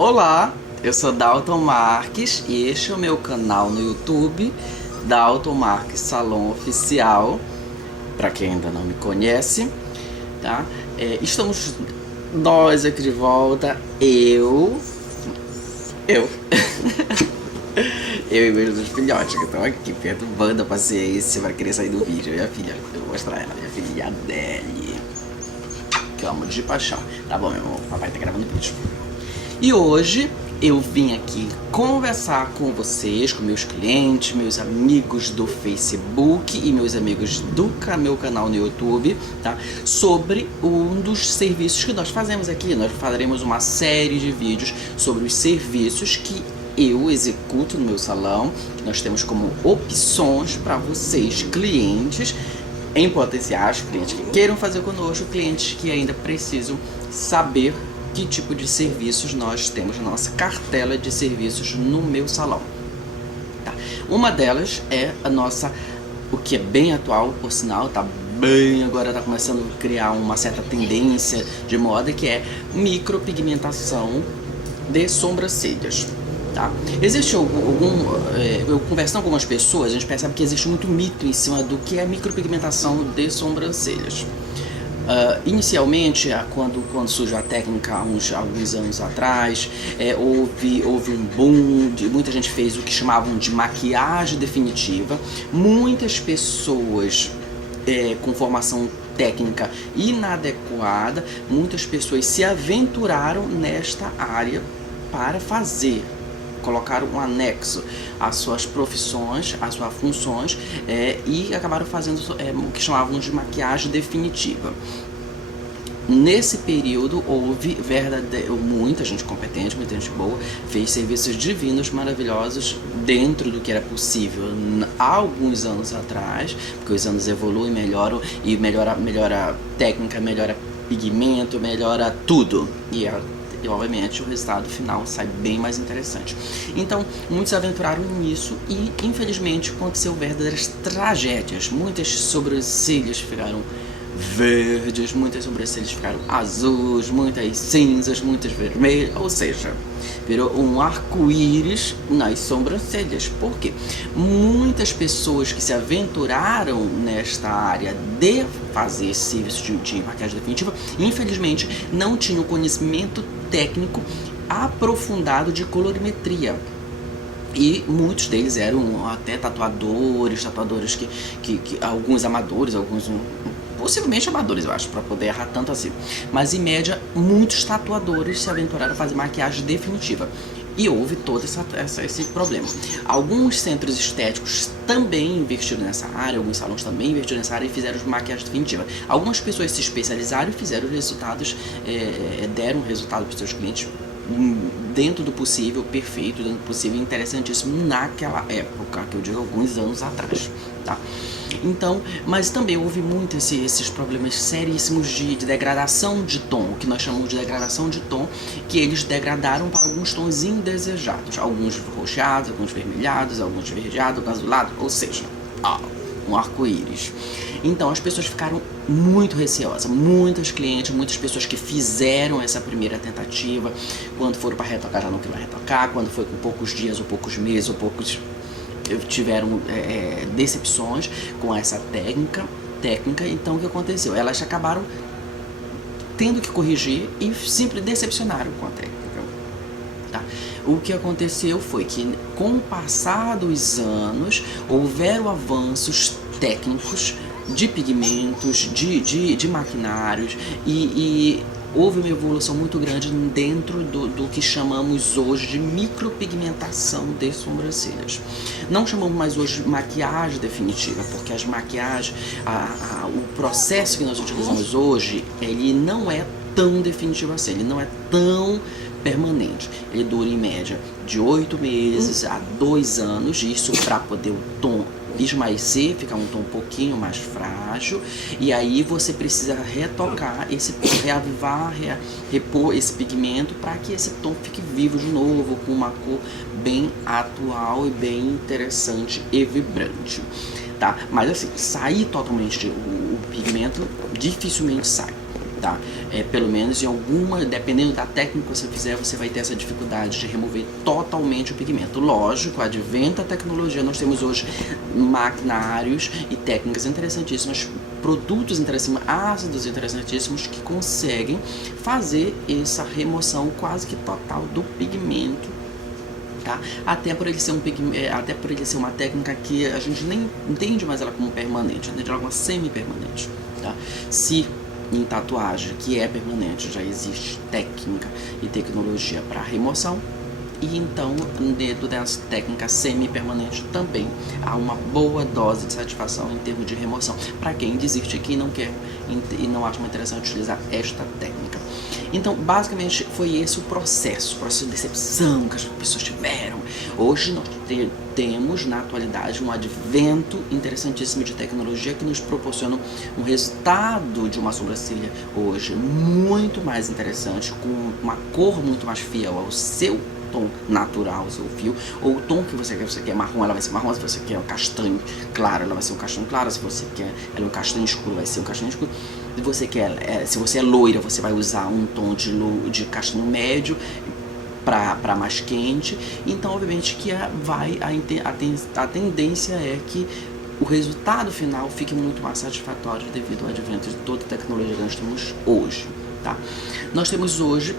Olá, eu sou Dalton Marques e este é o meu canal no YouTube, Dalton Marques Salão Oficial, para quem ainda não me conhece, tá? Estamos nós aqui de volta, eu e meus dois filhotes que estão aqui perturbando a paciência para querer sair do vídeo. Minha filha, eu vou mostrar ela, minha filha Adele, que eu amo de paixão. Tá bom, meu amor, papai tá gravando vídeo. E hoje eu vim aqui conversar com vocês, com meus clientes, meus amigos do Facebook e meus amigos do meu canal no YouTube, tá? Sobre um dos serviços que nós fazemos aqui. Nós faremos uma série de vídeos sobre os serviços que eu executo no meu salão. Nós temos como opções para vocês, clientes em potenciais, clientes que queiram fazer conosco, clientes que ainda precisam saber que tipo de serviços nós temos na nossa cartela de serviços no meu salão. Tá? Uma delas é a nossa, o que é bem atual, por sinal, tá bem, agora tá começando a criar uma certa tendência de moda, que é micropigmentação de sobrancelhas. Tá? Existe eu conversando com algumas pessoas, a gente percebe que existe muito mito em cima do que é micropigmentação de sobrancelhas. Inicialmente, quando surgiu a técnica alguns anos atrás, houve um boom, muita gente fez o que chamavam de maquiagem definitiva. Muitas pessoas com formação técnica inadequada, muitas pessoas se aventuraram nesta área para colocaram um anexo às suas profissões, às suas funções, e acabaram fazendo o que chamavam de maquiagem definitiva. Nesse período houve muita gente competente, muita gente boa, fez serviços divinos, maravilhosos dentro do que era possível há alguns anos atrás, porque os anos evoluem, melhoram e melhora a técnica, melhora pigmento, melhora tudo. E obviamente o resultado final sai bem mais interessante. Então, muitos aventuraram nisso e infelizmente aconteceu verdadeiras tragédias. Muitas sobrancelhas ficaram verdes, muitas sobrancelhas ficaram azuis, muitas cinzas, muitas vermelhas, ou seja, virou um arco-íris nas sobrancelhas. Por quê? Muitas pessoas que se aventuraram nesta área de fazer esse serviço de maquiagem definitiva, infelizmente não tinham conhecimento técnico aprofundado de colorimetria. E muitos deles eram até tatuadores que alguns amadores, alguns possivelmente amadores, eu acho, para poder errar tanto assim. Mas em média, muitos tatuadores se aventuraram a fazer maquiagem definitiva. E houve todo esse problema. Alguns centros estéticos também investiram nessa área, alguns salões também investiram nessa área e fizeram maquiagem definitiva. Algumas pessoas se especializaram e fizeram resultados, deram resultado para os seus clientes dentro do possível, perfeito, dentro do possível, interessantíssimo naquela época, que eu digo alguns anos atrás, tá? Então, mas também houve muito esses problemas seríssimos de degradação de tom, o que nós chamamos de degradação de tom, que eles degradaram para alguns tons indesejados, alguns roxados, alguns vermelhados, alguns esverdeados, azulados, ou seja, um arco-íris. Então as pessoas ficaram muito receosas, muitas clientes, muitas pessoas que fizeram essa primeira tentativa, quando foram para retocar já não queriam retocar, quando foi com poucos dias ou poucos meses ou poucos tiveram decepções com essa técnica. Então o que aconteceu? Elas acabaram tendo que corrigir e sempre decepcionaram com a técnica. Tá? O que aconteceu foi que, com o passar dos anos, houveram avanços técnicos de pigmentos, de maquinários e houve uma evolução muito grande dentro do que chamamos hoje de micropigmentação de sobrancelhas. Não chamamos mais hoje de maquiagem definitiva, porque as maquiagens, o processo que nós utilizamos hoje, ele não é tão definitivo assim, ele não é tão permanente. Ele dura em média de 8 meses a 2 anos, isso para poder o tom esmaecer, ficar um tom um pouquinho mais frágil, e aí você precisa retocar reavivar, repor esse pigmento para que esse tom fique vivo de novo, com uma cor bem atual e bem interessante e vibrante, tá? Mas assim, sair totalmente o pigmento dificilmente sai. tá? Pelo menos em alguma, dependendo da técnica que você fizer, você vai ter essa dificuldade de remover totalmente o pigmento. Lógico, advento da tecnologia, nós temos hoje maquinários e técnicas interessantíssimas, produtos interessantíssimos, ácidos interessantíssimos que conseguem fazer essa remoção quase que total do pigmento, tá? Até por ele ser até por ele ser uma técnica que a gente nem entende mais ela como permanente, entende ela como semi-permanente, tá? Se em tatuagem, que é permanente, já existe técnica e tecnologia para remoção, e então dentro dessa técnica semi-permanente também há uma boa dose de satisfação em termos de remoção para quem desiste aqui e não quer e não acha muito interessante utilizar esta técnica. Então, basicamente, foi esse o processo de decepção que as pessoas tiveram. Hoje nós temos, na atualidade, um advento interessantíssimo de tecnologia que nos proporciona um resultado de uma sobrancelha hoje muito mais interessante, com uma cor muito mais fiel ao seu tom natural, o seu fio, ou o tom que você quer marrom, ela vai ser marrom. Se você quer um castanho claro, ela vai ser um castanho claro. Se você quer ela um castanho escuro, vai ser um castanho escuro. Se você se você é loira, você vai usar um tom de castanho médio para mais quente. Então, obviamente que a tendência é que o resultado final fique muito mais satisfatório devido ao advento de toda a tecnologia que nós temos hoje, tá? Nós temos hoje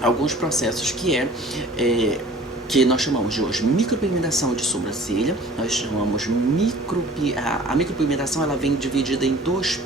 alguns processos que nós chamamos de hoje micropigmentação de sobrancelha. Nós chamamos a micropigmentação, ela vem dividida em dois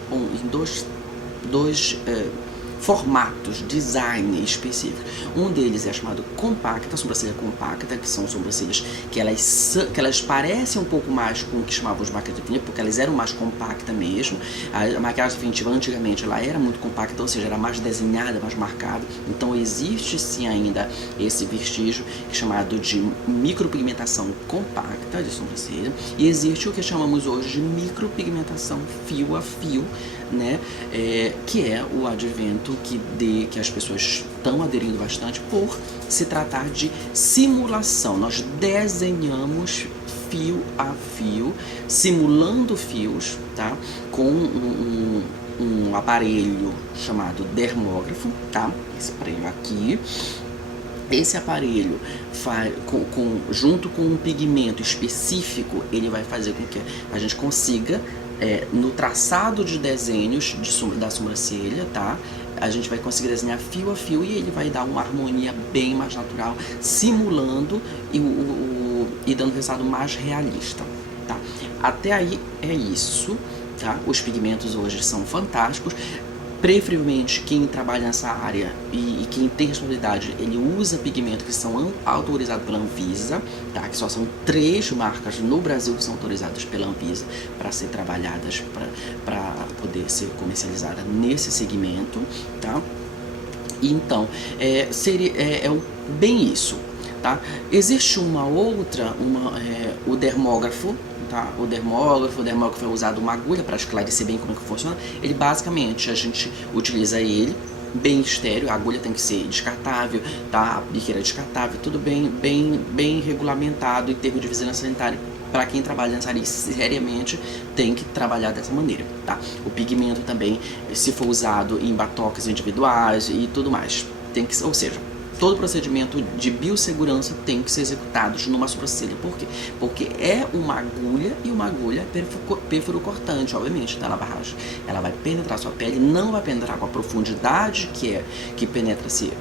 formatos, design específicos. Um deles é chamado compacta, sobrancelha compacta, que são sobrancelhas que elas parecem um pouco mais com o que chamávamos de maquiagem definitiva, porque elas eram mais compactas mesmo. A maquiagem definitiva antigamente ela era muito compacta, ou seja, era mais desenhada, mais marcada. Então existe sim ainda esse vestígio chamado de micropigmentação compacta de sobrancelha, e existe o que chamamos hoje de micropigmentação fio a fio, né? Que é o advento que as pessoas estão aderindo bastante por se tratar de simulação. Nós desenhamos fio a fio, simulando fios, tá? Com um aparelho chamado dermógrafo, tá? Esse aparelho aqui. Esse aparelho, junto com um pigmento específico, ele vai fazer com que a gente consiga, no traçado de desenhos da sobrancelha, tá? A gente vai conseguir desenhar fio a fio e ele vai dar uma harmonia bem mais natural, simulando e dando um resultado mais realista, tá? Até aí é isso, tá? Os pigmentos hoje são fantásticos. Preferivelmente, quem trabalha nessa área e quem tem responsabilidade, ele usa pigmentos que são autorizados pela Anvisa, tá? Que só são 3 marcas no Brasil que são autorizadas pela Anvisa para ser trabalhadas, para poder ser comercializada nesse segmento, tá? Então, bem isso, tá? Existe uma outra, o dermógrafo. Tá? O dermógrafo é usado uma agulha para esclarecer bem como é que funciona. Ele basicamente, a gente utiliza ele bem estéreo, a agulha tem que ser descartável, tá? A biqueira descartável, tudo bem regulamentado em termos de vigilância sanitária. Para quem trabalha nessa área seriamente, tem que trabalhar dessa maneira, tá? O pigmento também, se for usado em batoques individuais e tudo mais, ou seja, todo procedimento de biossegurança tem que ser executado numa sobrancelha. Por quê? Porque é uma agulha, e uma agulha é perfuro-cortante, obviamente, na lavagem. Ela vai penetrar sua pele, não vai penetrar com a profundidade que penetra-se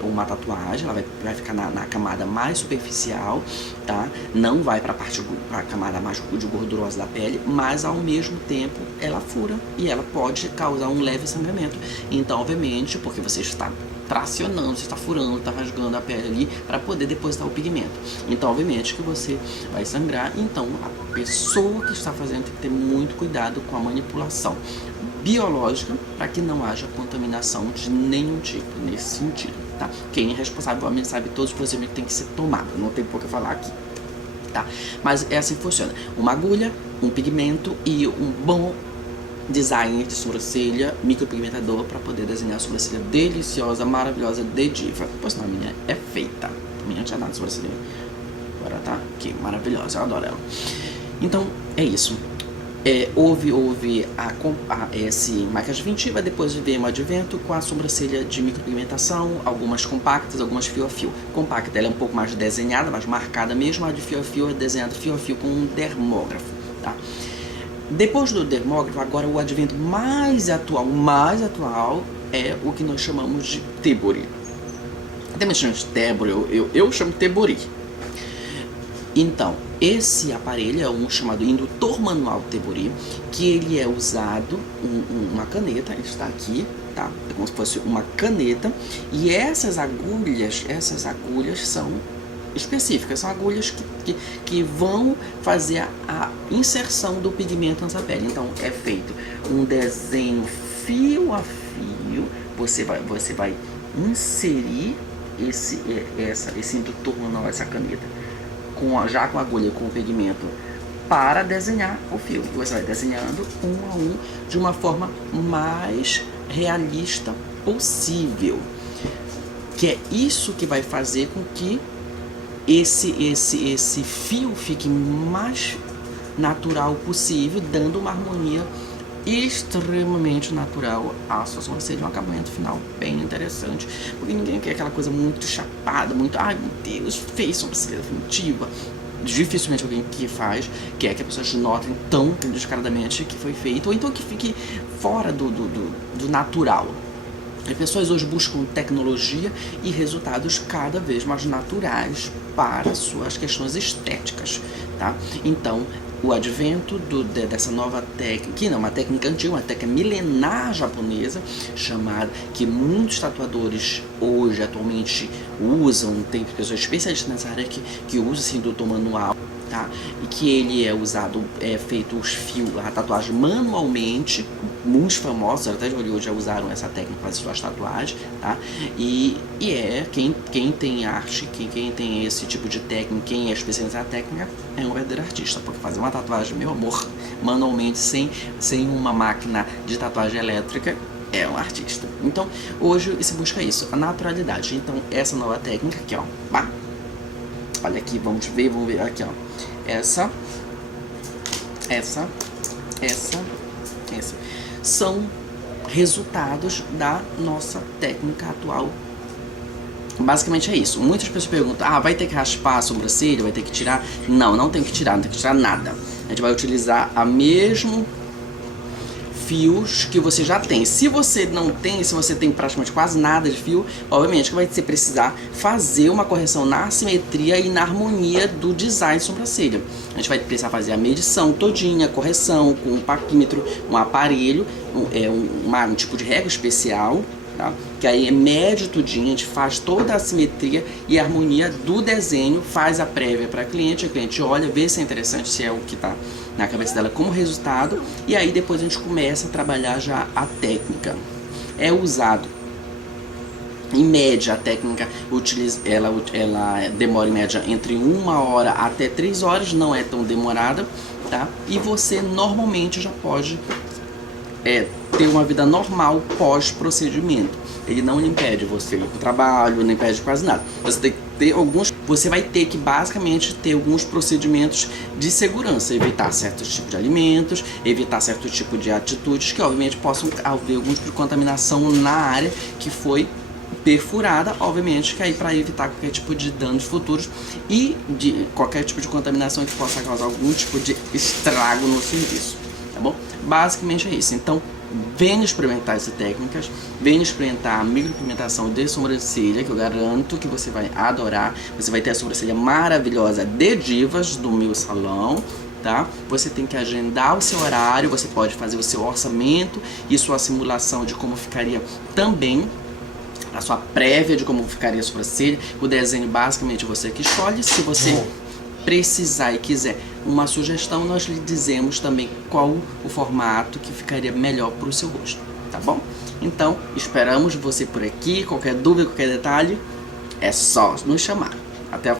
uma tatuagem. Ela vai ficar na camada mais superficial, tá? Não vai para a camada mais gordurosa da pele, mas ao mesmo tempo ela fura e ela pode causar um leve sangramento. Então, obviamente, porque você está tracionando, você está furando, está rasgando a pele ali para poder depositar o pigmento. Então, obviamente que você vai sangrar. Então, a pessoa que está fazendo tem que ter muito cuidado com a manipulação biológica para que não haja contaminação de nenhum tipo nesse sentido, tá? Quem é responsável, obviamente, sabe todos os procedimentos que tem que ser tomado. Não tem por que falar aqui, tá? Mas é assim que funciona. Uma agulha, um pigmento e um bom designer de sobrancelha, micropigmentador, para poder desenhar a sobrancelha deliciosa, maravilhosa de diva. Pois não, a minha é feita. A minha não tinha nada de sobrancelha. Agora tá aqui, maravilhosa, eu adoro ela. Então, é isso. Houve esse maquiagem inventiva, depois veio um advento com a sobrancelha de micropigmentação, algumas compactas, algumas fio a fio. Compacta, ela é um pouco mais desenhada, mais marcada mesmo, a de fio a fio é desenhada fio a fio com um dermógrafo, tá? Depois do dermógrafo, agora o advento mais atual é o que nós chamamos de Tebori. Também chamamos de Tebori, eu chamo de Tebori. Então, esse aparelho é um chamado indutor manual Tebori, que ele é usado, uma caneta, ele está aqui, tá? É como se fosse uma caneta, e essas agulhas são específicas, são agulhas que vão fazer a inserção do pigmento nessa pele. Então, é feito um desenho fio a fio, você vai inserir esse indutor manual, essa caneta, já com a agulha, com o pigmento, para desenhar o fio. E você vai desenhando um a um de uma forma mais realista possível. Que é isso que vai fazer com que esse fio fique mais natural possível, dando uma harmonia extremamente natural à sua sobrancelha, um acabamento final bem interessante, porque ninguém quer aquela coisa muito chapada, muito, ai meu Deus, fez sobrancelha definitiva. Dificilmente alguém que faz quer que as pessoas notem tão descaradamente que foi feito, ou então que fique fora do natural. As pessoas hoje buscam tecnologia e resultados cada vez mais naturais para suas questões estéticas, tá? Então, o advento dessa nova técnica, que não é uma técnica antiga, uma técnica milenar japonesa, chamada, que muitos tatuadores hoje, atualmente, usam, tem pessoas especialistas nessa área que usam esse indutor manual, tá? E que ele é usado, feito os fios, a tatuagem manualmente. Muitos famosos, até de Hollywood, já usaram essa técnica para fazer suas tatuagens, tá? E quem tem arte, quem tem esse tipo de técnica, quem é especialista na técnica, é um verdadeiro artista, porque fazer uma tatuagem, meu amor, manualmente, sem uma máquina de tatuagem elétrica, é um artista. Então, hoje se busca isso, a naturalidade. Então, essa nova técnica aqui, ó, olha aqui, vamos ver aqui, ó, essa são resultados da nossa técnica atual. Basicamente é isso. Muitas pessoas perguntam, vai ter que raspar a sobrancelha, vai ter que tirar? Não tem que tirar, não tem que tirar nada. A gente vai utilizar a mesmo fios que você já tem. Se você não tem, se você tem praticamente quase nada de fio, obviamente que vai precisar fazer uma correção na assimetria e na harmonia do design de sobrancelha. A gente vai precisar fazer a medição todinha, correção com um paquímetro, um aparelho, um tipo de régua especial, tá? Que aí mede tudinho, a gente faz toda a assimetria e a harmonia do desenho, faz a prévia para a cliente olha, vê se é interessante, se é o que está na cabeça dela como resultado, e aí depois a gente começa a trabalhar já a técnica. É usado, em média, a técnica ela demora em média entre 1 hora até 3 horas, não é tão demorada, tá? E você normalmente já pode ter uma vida normal pós-procedimento. Ele não impede você ir para o trabalho, não impede quase nada. Você tem que ter você vai ter que basicamente ter alguns procedimentos de segurança, evitar certos tipos de alimentos, evitar certo tipo de atitudes que obviamente possam haver algum tipo de contaminação na área que foi perfurada, obviamente que aí para evitar qualquer tipo de danos futuros e de qualquer tipo de contaminação que possa causar algum tipo de estrago no serviço, tá bom? Basicamente é isso. Então, venha experimentar essas técnicas, venha experimentar a micropigmentação de sobrancelha, que eu garanto que você vai adorar. Você vai ter a sobrancelha maravilhosa de divas do meu salão, tá? Você tem que agendar o seu horário, você pode fazer o seu orçamento e sua simulação de como ficaria também, a sua prévia de como ficaria a sobrancelha. O desenho basicamente você que escolhe. Se você precisar e quiser uma sugestão, nós lhe dizemos também qual o formato que ficaria melhor para o seu rosto, tá bom? Então, esperamos você por aqui. Qualquer dúvida, qualquer detalhe, é só nos chamar. Até a